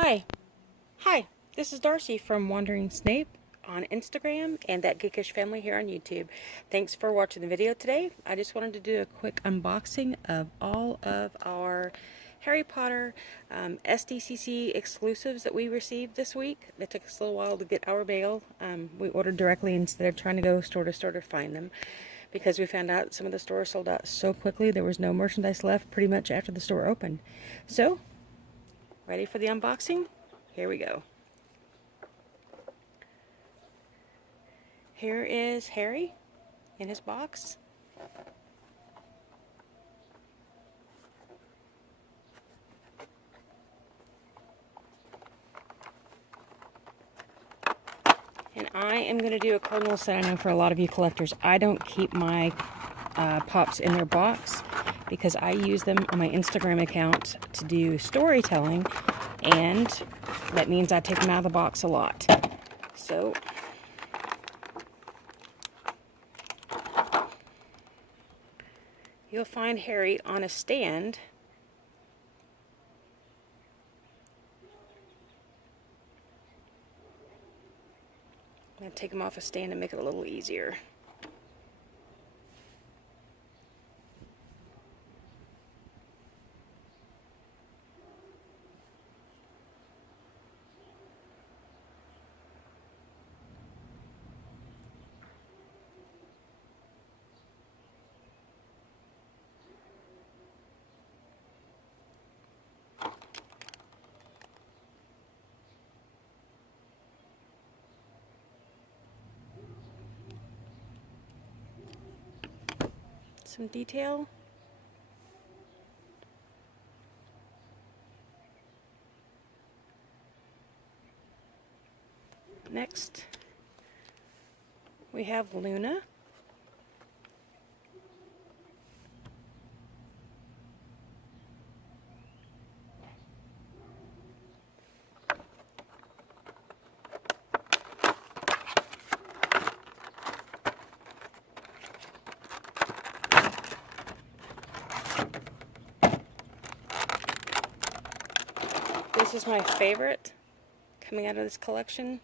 Hi, this is Darcy from Wandering Snape on Instagram and That Geekish Family here on YouTube. Thanks for watching the video today. I just wanted to do a quick unboxing of all of our Harry Potter SDCC exclusives that we received this week. It took us a little while to get our mail. We ordered directly instead of trying to go store to store to find them, because we found out some of the stores sold out so quickly there was no merchandise left pretty much after the store opened. So, ready for the unboxing? Here we go. Here is Harry in his box. And I am going to do a cardinal sin. I know for a lot of you collectors, I don't keep my pops in their box because I use them on my Instagram account to do storytelling, and that means I take them out of the box a lot. So you'll find Harry on a stand. I'm going to take him off a stand and make it a little easier. Some detail. Next, we have Luna. This is my favorite coming out of this collection.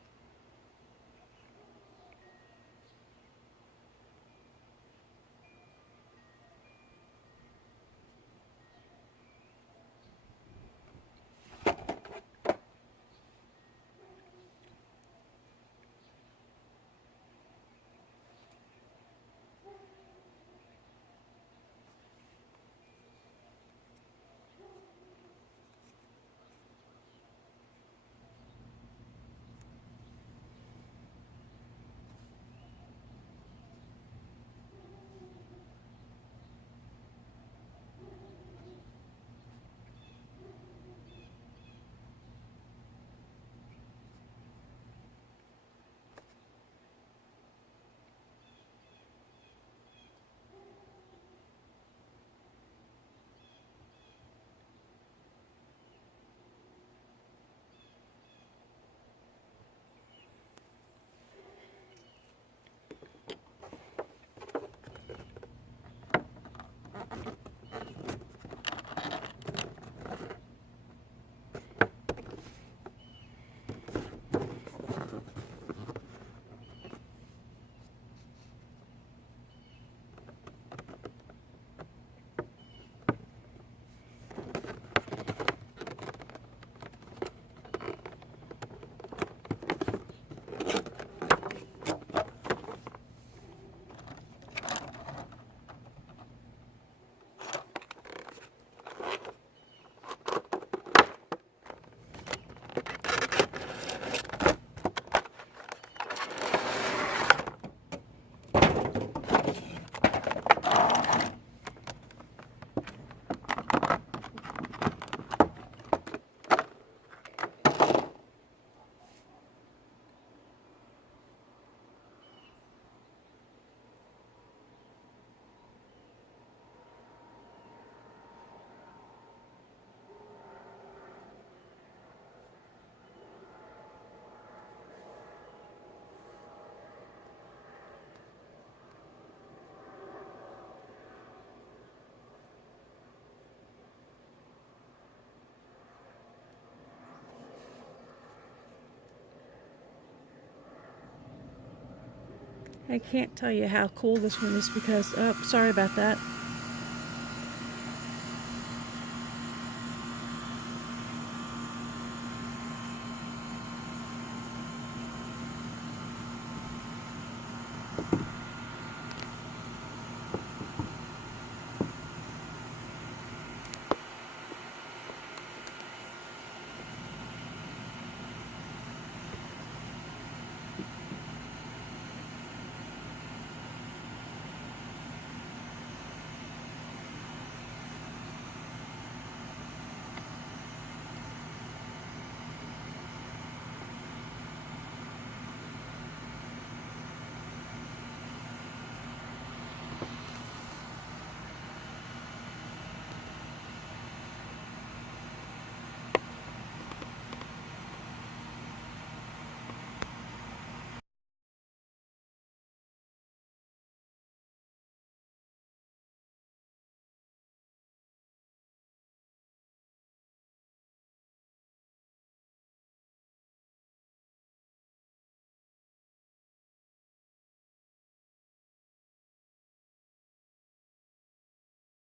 I can't tell you how cool this one is because, oh, sorry about that.